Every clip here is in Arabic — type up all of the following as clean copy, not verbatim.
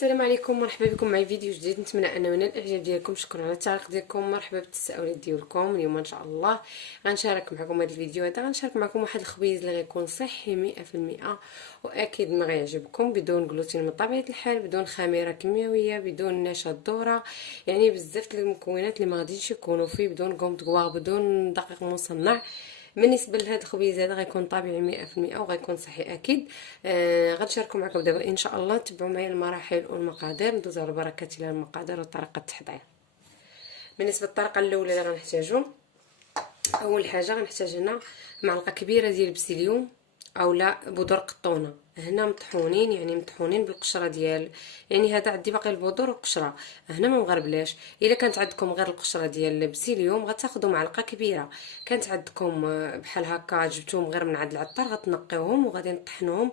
السلام عليكم، مرحبا بكم معي فيديو جديد. نتمنى ان من الاعجاب ديالكم. شكرا على التعليق ديالكم، مرحبا بالتساؤلات ديالكم. اليوم ان شاء الله غنشارك معكم هذا الفيديو غنشارك معكم واحد الخبيز اللي غيكون صحي 100%، واكيد ما غيعجبكم. بدون جلوتين من طبيعه الحال، بدون خميره كيميائيه، بدون نشا الذره، يعني بزاف المكونات اللي ما غاديش يكونوا فيه، بدون كوم دغواغ، بدون دقيق مصنع. بالنسبه لهذا الخبيز هذا غيكون طبيعي 100% وغيكون صحي اكيد. غنشاركو معكم دابا ان شاء الله. تبعوا معايا المراحل والمقادير، ندوزو على بركه الى المقادير وطريقه التحضير. بالنسبه للطريقه الاولى اللي غنحتاجو، اول حاجه غنحتاج هنا معلقه كبيره ديال البسيليوم اولا بودر قطونه، هنا مطحونين، يعني مطحونين بالقشره ديال، يعني هذا عندي باقي البودر والقشره، هنا ما مغربلاش. الا كانت عندكم غير القشره ديال البسيليوم غتاخذوا معلقه كبيره. كانت عندكم بحال هكا جبتوهم غير من عند العطار، غتنقيوهم وغادي نطحنوهم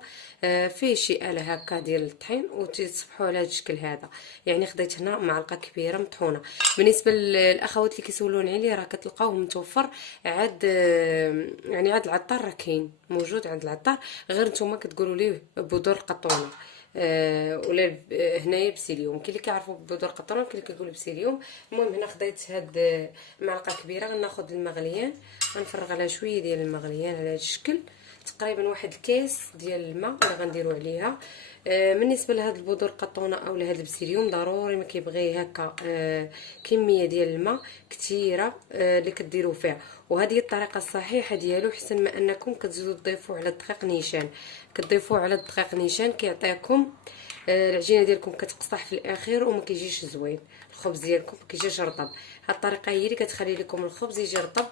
فيه شي آلة هكا ديال الطحين وتصبحوا على هذا الشكل هذا. يعني خديت هنا معلقه كبيره مطحونه. بالنسبه للاخوات اللي كيسولوني عليه، راه كتلقاوه متوفر عاد، يعني عاد العطار راه كاين موجود عند العطار، غير نتوما كتقولوا ليه بودر القطونه ولا هنايا بسيليوم. كاين اللي كيعرفوا بودر القطونه وكاين اللي كيقولوا بسيليوم. المهم هنا خديت هاد معلقه كبيره. غناخذ المغليان، غنفرغ عليها شويه ديال المغليان على هذا الشكل، تقريبا واحد الكاس ديال الماء اللي غنديروا عليها. بالنسبه لهاد البودر القطونه او لهاد البسيليوم ضروري ما كيبغي هكا كميه ديال الماء كثيره اللي كديروا فيها. وهذه هي الطريقه الصحيحه ديالو، حسن ما انكم كتزيدوا تضيفوا على الدقيق نيشان. كتضيفوا على الدقيق نيشان كيعطيكم العجينه ديالكم كتقصح في الاخير وما كيجيش زوين، الخبز ديالكم ما كيجيش رطب. هاد الطريقه هي اللي كتخلي لكم الخبز يجي رطب.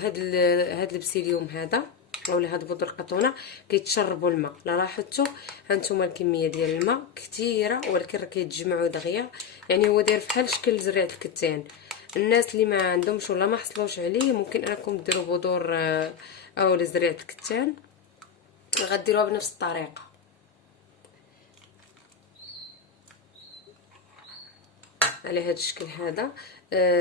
هاد البسيليوم هذا اولا هاد بودر القطونه كيتشربوا الماء. لا لاحظتوا هانتوما الكميه ديال الماء كثيره، ولكن راه كيتجمعوا دغيا، يعني هو داير بحال شكل زريعه الكتان. الناس اللي ما عندهمش ولا ما حصلوش عليه، ممكن انكم ديروا بذور او زريعه الكتان، غديروها بنفس الطريقه. على هذا الشكل هذا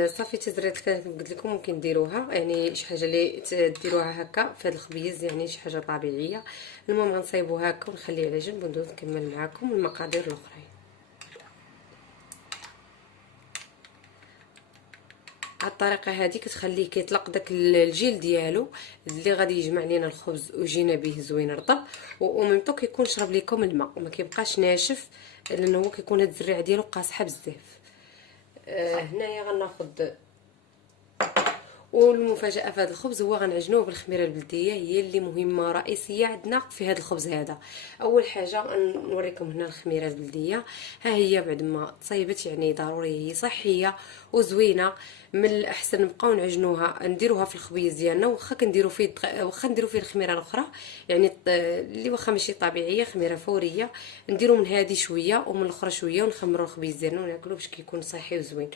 صافي تزريعه الكتان كما قلت لكم ممكن ديروها، يعني شي حاجه اللي تديروها هكا في هذا الخبيز، يعني شي حاجه طبيعيه. المهم غنصايبوه هكا ونخليه على جنب وندوز نكمل معكم المقادير الاخرين. هاد الطريقه هذه كتخليه كيطلق داك الجيل ديالو اللي غادي يجمع لينا الخبز ويجينا به زوين رطب، وميمطو كيكون شرب لكم الماء وما كيبقاش ناشف، لانه هو كيكون هاد الزريعه ديالو قاصحه بزاف. هنايا غناخذ، والمفاجاه في هذا الخبز هو غنعجنوه بالخميره البلديه، هي اللي مهمه رئيسيه عندنا في هذا الخبز هذا. اول حاجه نوريكم هنا الخميره البلديه، ها هي بعد ما تصايبت، يعني ضروري هي صحيه وزوينه. من الاحسن نبقاو نعجنوها نديروها في الخبيز ديالنا، واخا كنديروا فيه واخا نديروا فيه الخميره الاخرى، يعني اللي واخا ماشي طبيعيه، خميره فوريه، نديروا من هذه شويه ومن الاخرى شويه ونخمروا الخبيز ديالنا وناكلوه باش كيكون صحي وزوين.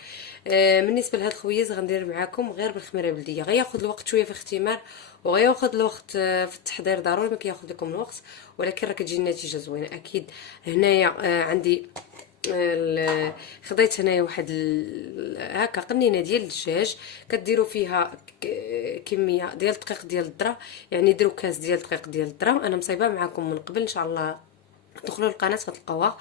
بالنسبه لهذا الخبيز غندير معكم غير بالخميره البلديه، غياخذ الوقت شويه في الاختمار وغياخذ الوقت في التحضير، ضروري ما كياخذ لكم الوقت، ولكن راه كتجي النتيجه زوينه اكيد. هنايا عندي خديت هنايا واحد هكا قنينه ديال الدجاج، كديروا فيها كميه ديال الدقيق ديال الذره، يعني ديروا كاس ديال الدقيق ديال الذره. انا مصايبه معكم من قبل، ان شاء الله دخلوا القناه غتلقاوها.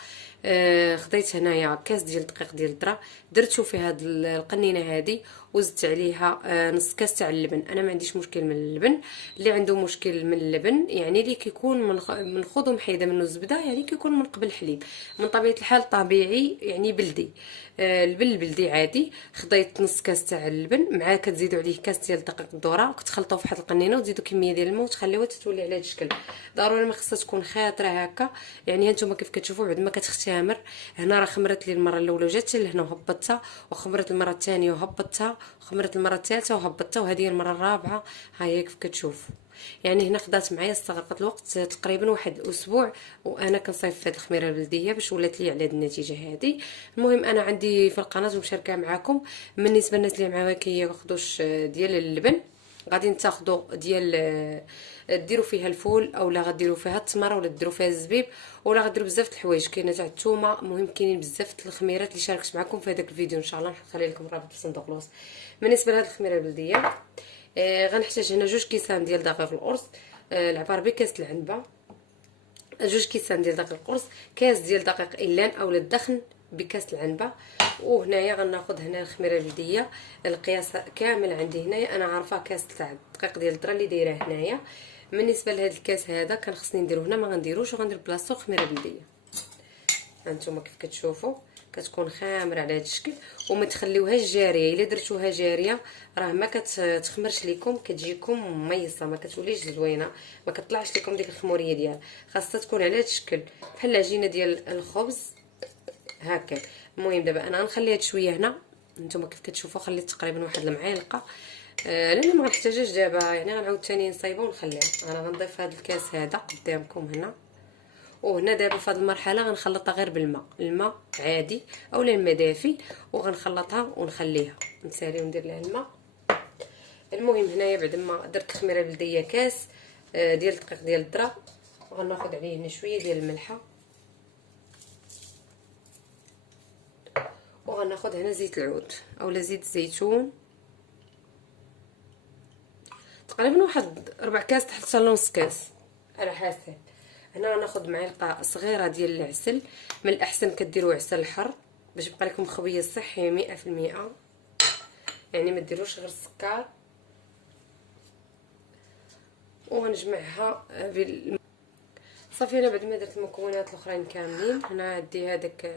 خديت هنايا كاس ديال الدقيق ديال الذره، درتو في هاد القنينه هذه وزدت عليها نص كاس تاع اللبن. انا ما عنديش مشكل من اللبن، اللي عنده مشكل من اللبن يعني اللي كيكون من خضو محيده منه الزبده، يعني كيكون من قبل الحليب من طبيعه الحال طبيعي، يعني بلدي. اللبن البلدي عادي. خديت نص كاس تاع اللبن، مع كتزيدوا عليه كاس ديال دقيق الذره وكتخلطوه في واحد القنينه وتزيدوا كميه ديال الماء وتخليوها تتولي على هذا الشكل. ضروري ما خصها تكون خاطره هكا، يعني هانتوما كيف كتشوفوا بعد ما كتختمر. هنا راه خمرت لي المره الاولى وجات لهنا وهبطتها، وخمرت المره الثانيه وهبطتها، وخمرت المره الثالثه وهبطتها، وهذه هي المره الرابعه. ها هي كيف كتشوفوا، يعني هنا خدات معايا استغرقت الوقت تقريبا واحد الاسبوع وانا كنصايب في هذه الخميره البلديه باش ولات لي على هذه النتيجه هذه. المهم انا عندي في القناه ومشاركه معكم. بالنسبه للناس اللي معايا كياخذوش ديال اللبن، غادي تاخذوا ديال ديروا فيها الفول، اولا غديروا فيها التمر، ولا ديروا فيها الزبيب، ولا غديروا بزاف د الحوايج، كاينه تاع الثومه. المهم كاينين بزاف د الخميرات اللي شاركت معكم في هذاك الفيديو، ان شاء الله نخلي لكم الرابط في صندوق الوصف. بالنسبه لهاد الخميره البلديه غنحتاج هنا 2 كيسان ديال دقيق القرص، العبار بكاس العنبه، جوج كيسان ديال دقيق القرص، كاس ديال دقيق إلان اولا الدخن بكاس العنبه. وهنايا غناخذ هنا الخميره البلديه، القياس كامل عندي هنايا انا عارفه كاس تاع الدقيق ديال الذره اللي دايره هنايا. بالنسبه لهذا الكاس هذا كان خصني نديرو هنا، ما غنديروش وغندير بلاصتو خميره بلديه. هانتوما كيف كتشوفوا كتكون خامره على هذا الشكل، وما تخليوهاش جاريه. الا درتوها جاريه راه ما كتخمرش لكم، كتجيكم ميصه، ما كتوليش زوينه، ما كطلعش لكم ديك الخموريه ديالها. خاصها تكون على هذا الشكل بحال العجينه ديال الخبز هكا. المهم دابا انا غنخلي هاد شويه هنا، نتوما كيف كتشوفوا خليت تقريبا واحد المعلقه، لان ما غنحتاجهاش دابا، يعني غنعاود ثاني نصايبها ونخليها. انا غنضيف هاد الكاس هذا قدامكم هنا، وهنا دابا في هذه المرحله غنخلطها غير بالماء، الماء عادي اولا الماء دافي، وغنخلطها ونخليها نسالي وندير لها الماء. المهم هنايا بعد ما درت الخميره البلديه كاس ديال الدقيق ديال الذره، وغناخذ عليه هنا شويه ديال الملحه، وغناخذ هنا زيت العود اولا زيت الزيتون، تقريبا واحد 4 كاس حتى لنص كاس على حسب. هنا غناخذ معلقه صغيره ديال العسل، من الاحسن كديروا عسل حر باش يبقى لكم خبيز صحي 100%، يعني ما ديروش غير السكر. وغنجمعها صافي. انا بعد ما درت المكونات الاخرين كاملين، هنا عندي هذيك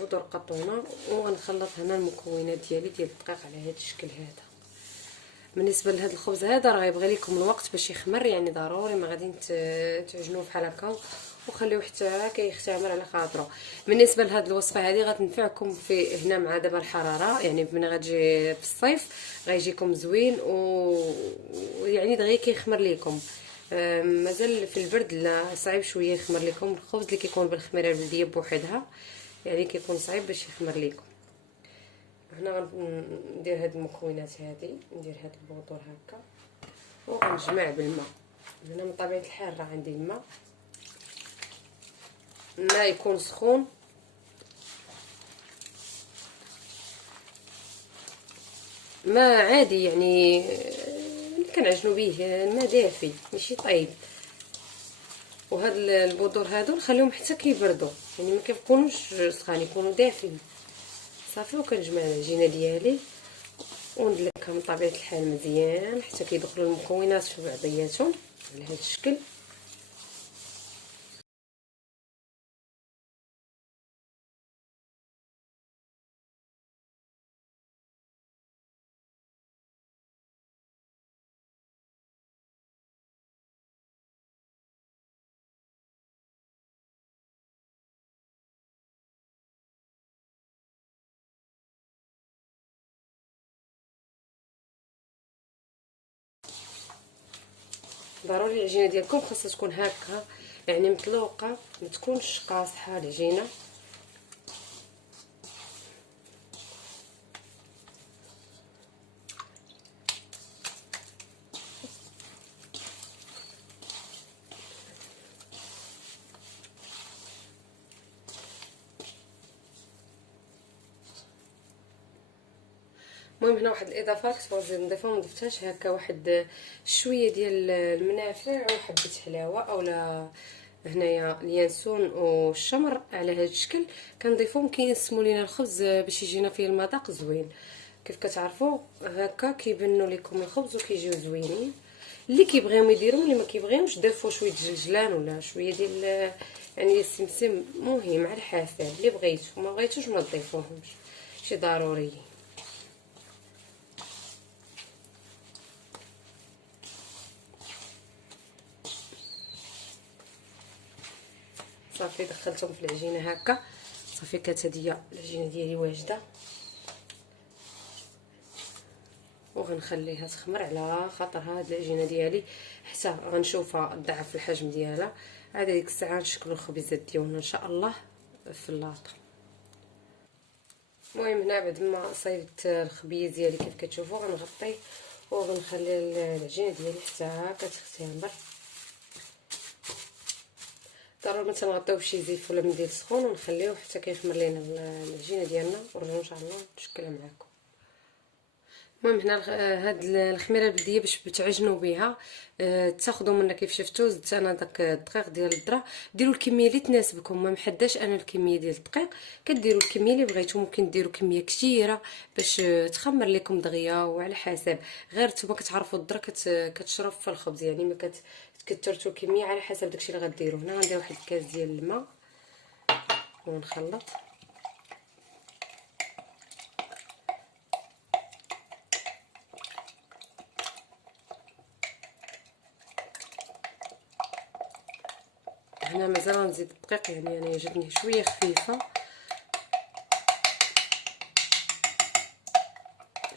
بودر قطونه، وغنخلط هنا المكونات ديالي ديال الدقيق على هذا الشكل هذا. بالنسبه لهذا الخبز هذا راه يبغي لكم الوقت باش يخمر، يعني ضروري ما غادي تعجنوه بحال هكا وخليوه حتى كيختمر على خاطره. بالنسبه لهذه الوصفه هذه غتنفعكم في هنا مع دابا الحراره، يعني ملي غتجي في الصيف غيجيكم زوين، ويعني دغيا كيخمر لكم. مازال في البرد لا صعيب شويه يخمر لكم الخبز اللي كيكون بالخميره البلديه بوحدها، يعني كيكون صعيب باش يخمر لكم. هنا غندير هاد المكونات هادي، ندير هاد البودور هكا وغنجمع بالماء. هنا من طبيعه الحال راه عندي الماء يكون سخون، ما عادي يعني اللي كنعجنوا به، الماء دافي ماشي طايب. وهاد البودور هادو نخليهم حتى كيبردوا، يعني ما كيكونوش سخان، يكونوا دافين صافي. وكنجمع العجينه ديالي وندلكها من طبيعه الحال مزيان حتى كيدخلوا المكونات في بعضياتهم على هذا الشكل. ضروري العجينه ديالكم خاصها تكون هكا، يعني مطلوقه، ما تكونش قاصحه العجينه. المهم هنا واحد الاضافات كنت بغيت نضيفها وما ضفتهاش، هكا واحد شويه ديال المنافع وحبه حلاوه اولا هنايا اليانسون والشمر على هذا الشكل كنضيفهم كينسموا لينا الخبز باش يجينا فيه المذاق زوين. كيف كتعرفوا هكا كيبنوا لكم الخبز وكيجيو زوينين. اللي كيبغيهم يديروا، اللي ما كيبغيوش ضيفوا شويه الجلجلان ولا شويه ديال يعني السمسم، مهم على حسب اللي بغيتو، ما بغيتوش ما تضيفوهمش، شي ضروري. صافي دخلتهم في العجينه هكا، صافي كانت هادي العجينه ديالي واجده، وغنخليها تخمر على خاطر هاد العجينه ديالي حتى غنشوفها ضعف الحجم ديالها. عاد ديك الساعه نشكلوا الخبيزات ديالنا ان شاء الله في اللاطه. المهم هنا بعد ما صايبت الخبيز ديالي كيف كتشوفوا غنغطيه وغنخلي العجينه ديالي حتى كتختمر. ضروري ما تنغطيو بشي زيت ولا منديل سخون، ونخليوه حتى كيخمر لينا العجينه ديالنا، ونرجعوا ان شاء الله نشكلها معكم. المهم هنا هاد الخميره البلديه باش تعجنوا بها، تاخذوا منها كيف شفتوا. زدت انا داك الدقيق ديال الذره. ديروا الكميه اللي تناسبكم، ما محداش انا الكميه ديال الدقيق، كديروا الكميه اللي بغيتو. ممكن ديروا كميه كثيره باش تخمر لكم دغيا، وعلى حسب. غير نتوما كتعرفوا الذره كتشرب في الخبز، يعني ما كترتو الكميه على حسب داكشي اللي غديروا. هنا غندير واحد الكاس ديال الماء ونخلط. هنا مازال غنزيد الدقيق، يعني انا جاتني شويه خفيفه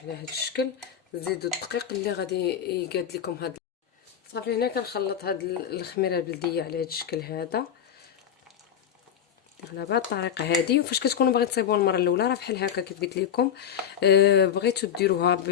على هذا الشكل. زيدوا الدقيق اللي غادي يقاد لكم هذا. صافي هنا كنخلط هاد الخميره البلديه على هذا الشكل هذا. درنا بهذه الطريقه هذه. وفاش كتكونوا باغي تصايبوها المره الاولى راه بحال هكا كيف قلت لكم. بغيتو ديروها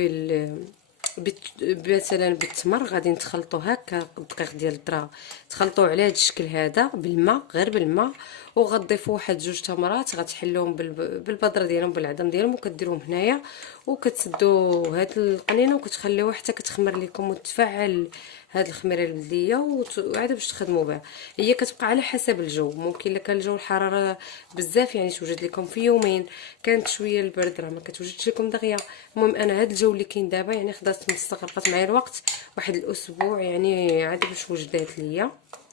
مثلا بالتمر، غادي تخلطوا هكا الدقيق ديال الذره، تخلطوه على هذا الشكل هذا بالماء، غير بالماء. وغتضيفوا واحد جوج تمرات، غتحلوهم بالبذره ديالهم بالعظم ديالهم، وكديروهم هنايا. وكتسدوا هاد القنينه وكتخليوها حتى كتخمر لكم وتفعل هاد الخميره البلديه، وعاد باش تخدموا بها. هي كتبقى على حسب الجو. ممكن الا كان الجو الحراره بزاف يعني توجد لكم في يومين، كانت شويه البرد راه ما كتوجدش لكم دغيا. المهم انا هاد الجو اللي كاين دابا يعني خدات استغرقت معايا الوقت واحد الاسبوع يعني عاد باش وجدات ليا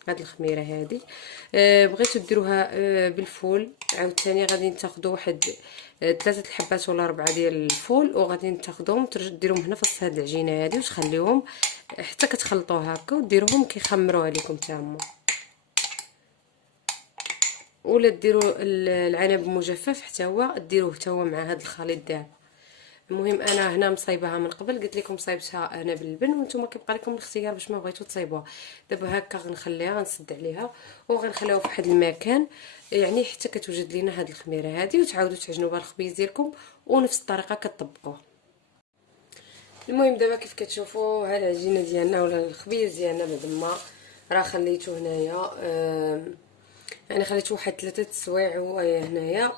هاد الخميره هادي. بغيتو ديروها بالفول. عاوتاني غادي تاخذوا واحد 3 الحبات ولا 4 ديال الفول، وغادي تاخذوهم ديروهم هنا في وسط هاد العجينه هادي، وتخليوهم حتى كتخلطوها هكا، وديروهم كيخمروا عليكم حتى هما. ولا ديروا العنب المجفف حتى هو ديروه حتى هو مع هاد الخليط ديالو. المهم انا هنا مصايباها من قبل، قلت لكم صايبتها انا باللبن، وانتم كيبقى لكم الاختيار باش ما بغيتو تصايبوها. دابا هكا غنخليها، غنسد عليها وغنخليها في واحد المكان يعني حتى كتوجد لينا هاد الخميره هادي، وتعاودوا تعجنوا بها الخبيز ديالكم ونفس الطريقه كطبقوه. المهم دابا كيف كتشوفوا ها العجينه ديالنا ولا الخبيز ديالنا بعد ما راه خليته هنايا. انا خليته واحد 3 سوايع هو هنايا.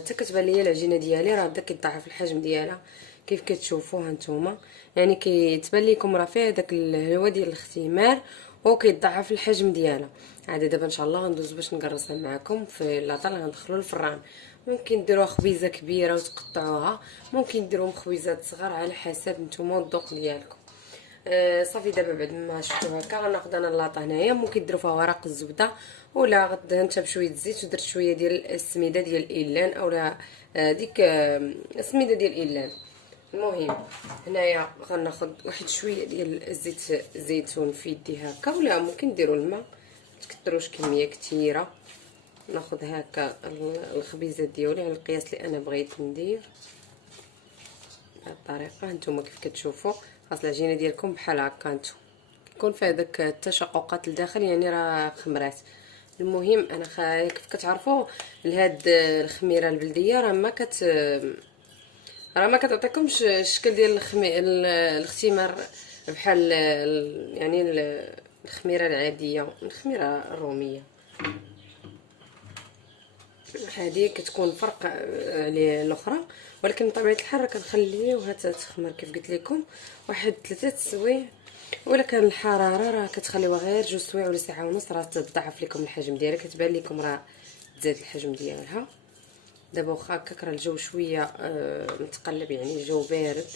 حتى كتبان ليا العجينه ديالي راه بدا كيضاعف الحجم ديالها كيف كتشوفوها نتوما. يعني كيتبان لكم راه فيها داك الهوا ديال الاختمار وكيضاعف الحجم ديالها. عاد دابا ان شاء الله غندوز باش نقرصها معكم في لاطه اللي غندخلوا الفران. ممكن ديروها خبيزه كبيره وتقطعوها، ممكن ديروهم خبيزات صغار على حسب نتوما الذوق ديالكم. صافي دابا بعد ما شفتو هكا غناخذ انا اللاطه هنايا. ممكن ديروا فيها ورق الزبده، ولا غدهنتها بشويه الزيت، ودرت شويه ديال السميده ديال الايلان، اولا ديك السميده ديال الايلان. المهم هنايا غناخذ واحد شويه ديال الزيت الزيتون في يدي هكا، ولا ممكن ديروا الماء، متكثروش كميه كثيره. ناخذ هكا الخبيزه ديالي على القياس اللي انا بغيت ندير بهذه الطريقه. نتوما كيف كتشوفوا خاص العجينه ديالكم بحال هكا نتو يكون فيها داك التشققات لداخل، يعني راه خمرات. المهم انا كيف كتعرفوا لهاد الخميره البلديه راه ما كتعطيكمش الشكل ديال الاختمار بحال يعني الخميره العاديه، الخميره الروميه هذه كتكون فرق على الاخرى. ولكن بطبيعه الحال راه كنخليوها تخمر كيف قلت لكم واحد 3 سوايع. ولا كان الحراره راه كتخليوها غير 2 سوايع ولا ساعه ونص، راه تضاعف لكم الحجم ديالها، كتبان لكم راه تزاد الحجم ديالها. دابا واخا هكاك راه الجو شويه متقلب، يعني الجو بارد.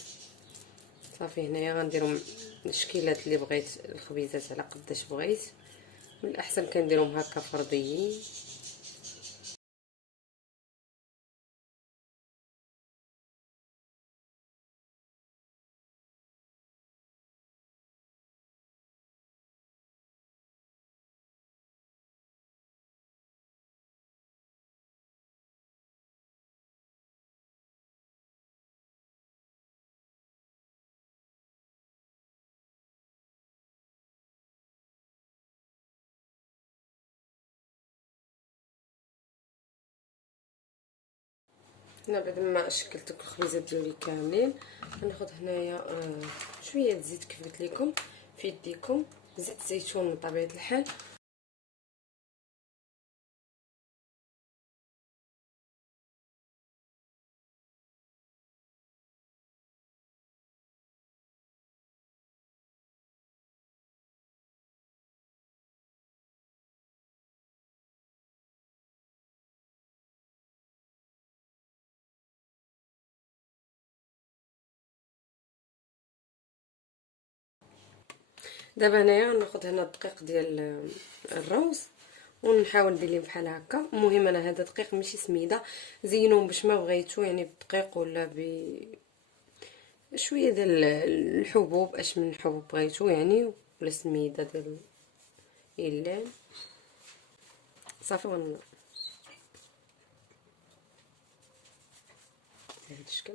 صافي هنايا غنديرهم الشكيلات اللي بغيت، الخبيزات على قداش بغيت. من الاحسن كنديرهم هكا فرديين. هنا بعد ما شكلت الخبيزات ديالي كاملين غناخذ هنايا شويه الزيت كيف قلت لكم في يديكم، زيت زيتون من طبيعه الحال. دابا هنايا ناخذ هنا الدقيق ديال الروز ونحاول ندير ليه بحال هكا. المهم انا هذا دقيق ماشي سميده، زينوه باش ما بغيتو، يعني بدقيق ولا شويه ديال الحبوب، اش من حبوب بغيتو يعني، ولا سميده ديال اللان صافي. بهذا الشكل.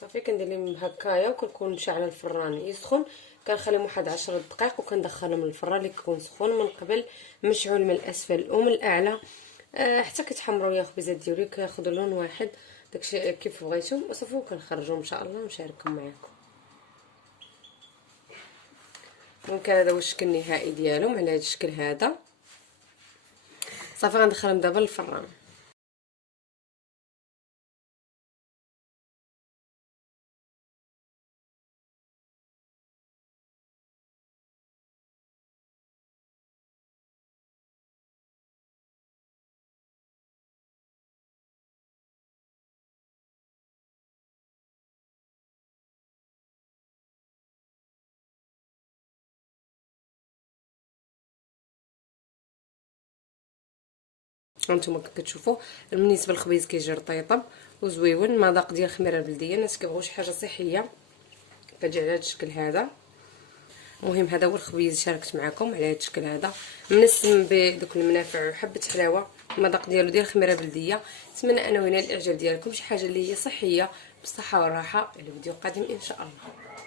صافي كندير لهم هكايا، وكنكون مشعله الفران يسخن، كنخليهم واحد 10 دقائق وكندخلهم للفران اللي كيكون سخون من قبل، مشعول من الاسفل ومن الاعلى، حتى كيتحمروا يا خبيزات ديالي، كياخذوا لون واحد داكشي كيف بغيتو. وصافي وكنخرجهم ان شاء الله ونشاركهم معكم. ممكن هذا هو الشكل النهائي ديالهم على هذا الشكل هذا. صافي غندخلهم دابا للفران. هانتوما كتشوفوا بالنسبه للخبيز كيجي رطيطب وزويون، مذاق ديال الخميره البلديه. الناس كيبغيو شي حاجه صحيه كتجي على هذا الشكل هذا. المهم هذا هو الخبيز شاركت معكم على هذا الشكل هذا، منسم بدوك المنافع وحبه حلاوه، المذاق ديالو ديال الخميره البلديه. نتمنى انا وينال الاعجاب ديالكم، شي حاجه اللي هي صحيه بالصحه والراحه. الى فيديو قادم ان شاء الله.